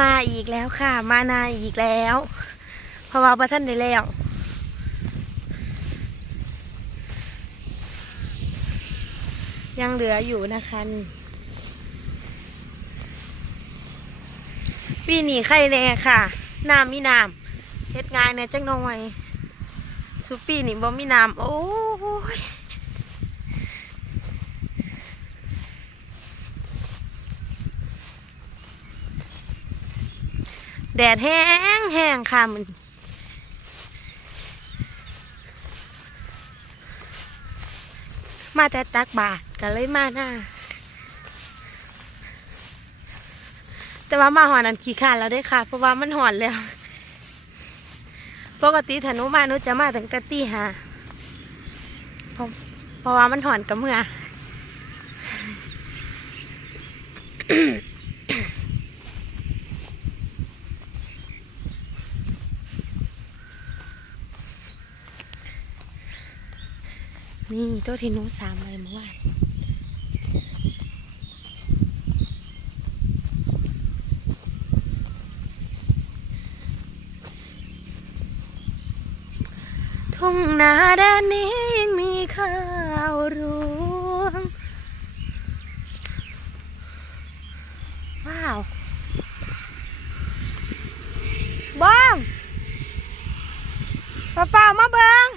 มาอีกแล้วค่ะ มานาอีกแล้วเพราะว่าประท่านได้แล้วยังเหลืออยู่นะคะนี่ปีนี้ใครแน่ค่ะน้ำมีน้ำเฮ็ดงานเนี่ยจังน่อยสุปีนี่บ่มีน้ำโอ้ย แดดแห้งแห้งค่ะมันมาแต่ตักบาทก็เลยมาหน้า แต่ว่ามาหอนันขี้ขาดแล้วได้ค่ะ เพราะว่ามันหอนแล้ว ปกติถนูมานูจะมาถึงแต่ตีห้าเพราะเพราะว่ามันหอนกับเมื่อ นี่ตัวที่หนูสามเลยเมื่อวานทุ่งนาแดนนี้ยังมีข้าวรวง ว้าวบอมป้าเปล่ามาเบิง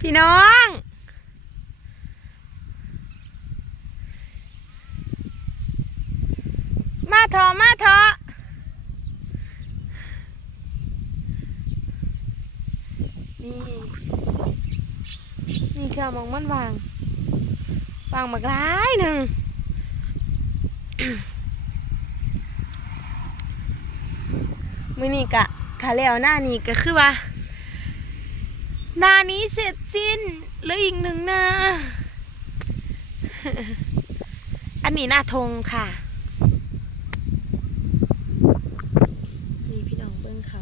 พี่น้อง มาเถอมาเถอนี่นี่เครื่อมองมันวางวางมากร้ายหนึ่งมือนี่กะถ้าแล้วหน้านี้ก็คือว่า น้านี้เสร็จสิ้นเหลืออีกหนึ่งหน้าอันนี้หน้าธงค่ะนี่พี่น้องเบิ้งเขา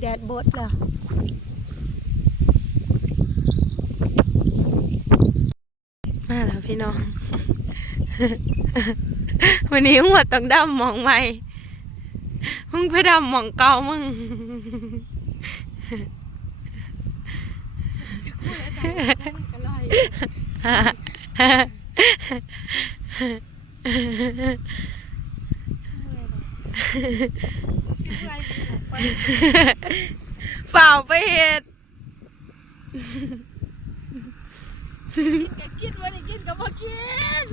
แดดบดเหรอมาแล้วพี่น้อง วันนี้หัวต้องดำมองใหม่มึงไปดำมองเก่ามึง ฝ่าวไปเห็ดกินก็กินวันนี้กินก็บ่กิน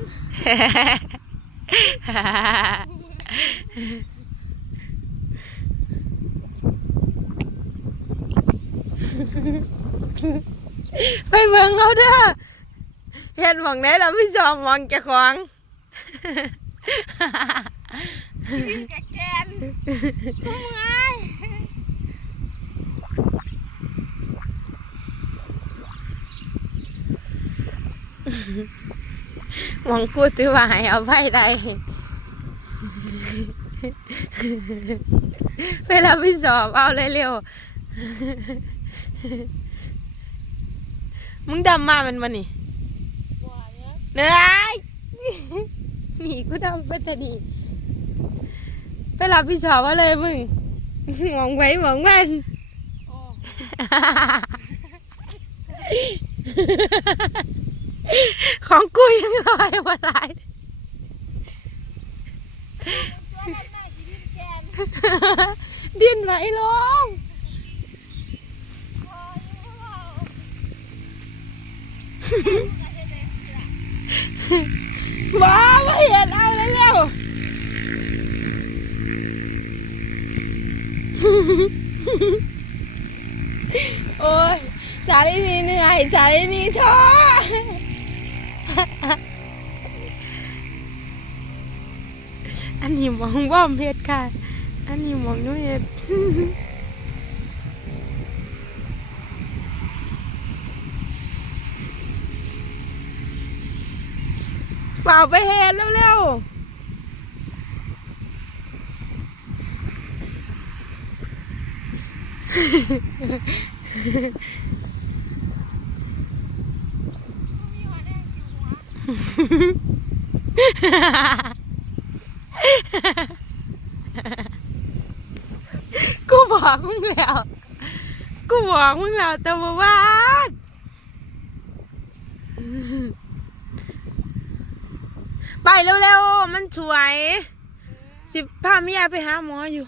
ไปเมืองเขาเด้อเห็นหมองไหนเราไม่จองมองเจะของกินก็แกนทำไงหมองกูตือว่าให้เอาไปได้ไปเราไปสอบเอาเลยเร็วๆ มึงดำมามันมานี่บ่เนี่ยเหนื่อยนี่กูดำไปแต่ดีไปรับพี่สอบเอาเลยมึงหมองไว้หมองมันโอ้ของกูยังลอยมาหลายตัวนั้นน่ะกินแกนดินไหลลง ว้าไม่เห็นเอาแล้วเร็วโอ้ยสาลินีเหนื่อยสาลินีท้ออันนี้มองว่อมเพชรค่ะ อันนี้มองนุ่นเพชร ฝ่าไปเห็นเร็วๆ กูบอกมึงแล้ว กูบอกมึงแล้วแต่ว่าว่า ไปเร็วๆ มันสวย สิพาเมียไปหาหมออยู่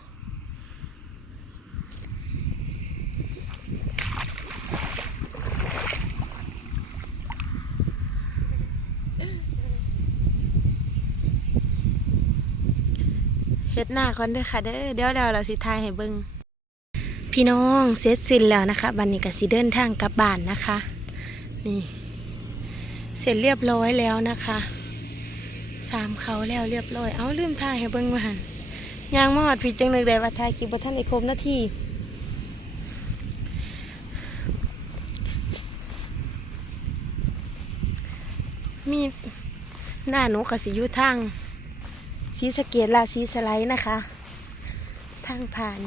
เฮ็ดหน้าก่อนเด้อค่ะเด้อเดี๋ยวเดี๋ยวเราสิทายให้เบิ่งพี่น้องเสร็จสิ้นแล้วนะคะบันนี้ก็สิเดินทางกลับบ้านนะคะ นี่ เสร็จเรียบร้อยแล้วนะคะ สามเขาแล้วเรียบร้อย เอาลืมถ่ายให้เบิ่งมาหันยางมอดผิดจังเลยได้ว่าถ่ายคลิปบ่ทันได้ครบนาทีมีหน้าหนูกับสิอยุทางสีสะเกตลาสีสไลด์นะคะ ทางผ่าน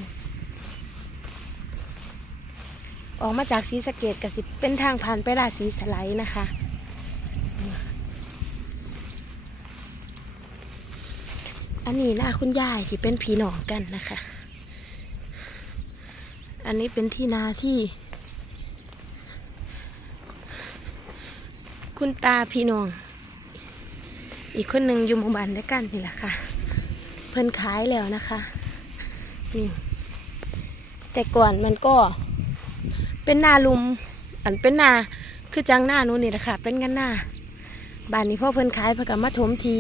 ออกมาจากสีสะเกตกับสิเป็นทางผ่านไปลาสีสไลด์นะคะ อันนี้หน้าคุณยายที่เป็นผีหนองกันนะคะ อันนี้เป็นที่นาที่ คุณตาพี่น้อง อีกคนหนึ่งอยู่หมู่บ้านด้วยกันนี่แหละค่ะ เพิ่นขายแล้วนะคะ นี่ แต่ก่อนมันก็เป็นนาลุม อันเป็นนาคือจังหน้านู้นนี่แหละค่ะ เป็นกันหน้าบ้านนี้พ่อเพิ่นขายเพิ่นกับมาถมที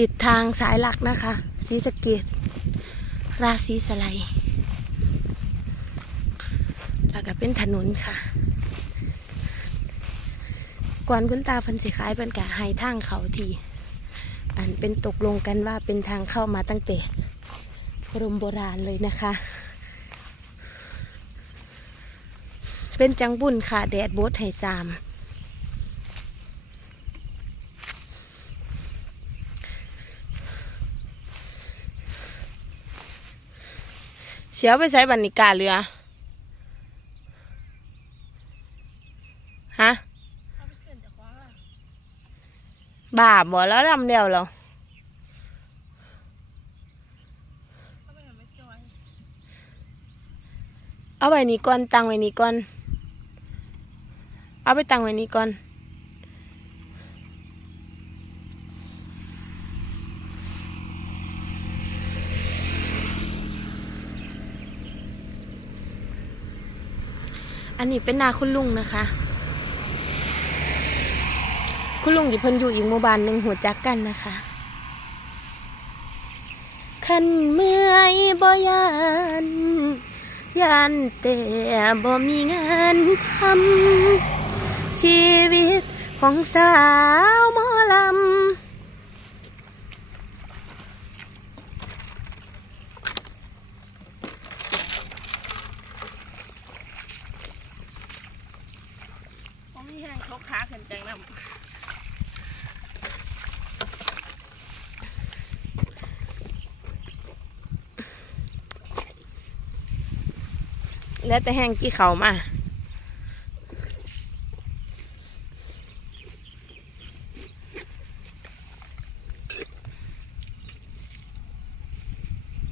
ติดทางสายหลักนะคะสีสะเกต ราศีสไลแล้วก็เป็นถนนค่ะ ก่อนคุณตาพันสิขายเป็นกะให้ทางเขาที อันเป็นตกลงกันว่าเป็นทางเข้ามาตั้งแต่โบรมโบราณเลยนะคะ เป็นจังบุญค่ะ แดดโบดไห้สาม สียวไปใส่บันนิกาเรือ ฮะเอาไปเกินจากขวางอะบาปบ่แล้วลำเดียวเหรอเอาไปหาไม่จอยเอาไว้นี่ก่อน ตังไว้นี่ก่อน เอาไปตังไว้นี่ก่อน นนี้เป็นนาคุณลุงนะคะ คุณลุงอยู่เพิ่นอยู่อีกหมู่บ้านหนึ่งหัวจักกันนะคะขันเมื่อยบ่ยานยันแต่บ่มีงานทำชีวิตของสาวหมอลำ ผ มมีแห้งเขาขาขึ้นจังน้แล้วแต่แห้งกี่เขามาำ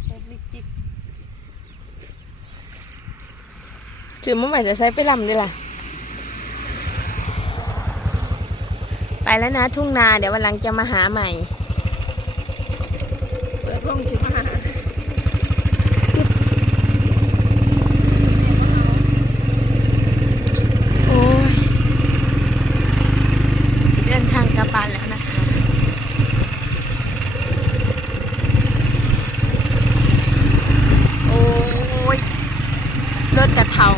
ผมลิจิกถือมาใหม่จะใช้ไปลำดีล่ะ ไป แล้วนะทุ่งนาเดี๋ยววันหลังจะมาหาใหม่ เปิดวงสิมาหาโอ้ยจะเดินทางกลับบ้านแล้วนะคะโอ้ยรถกระเทา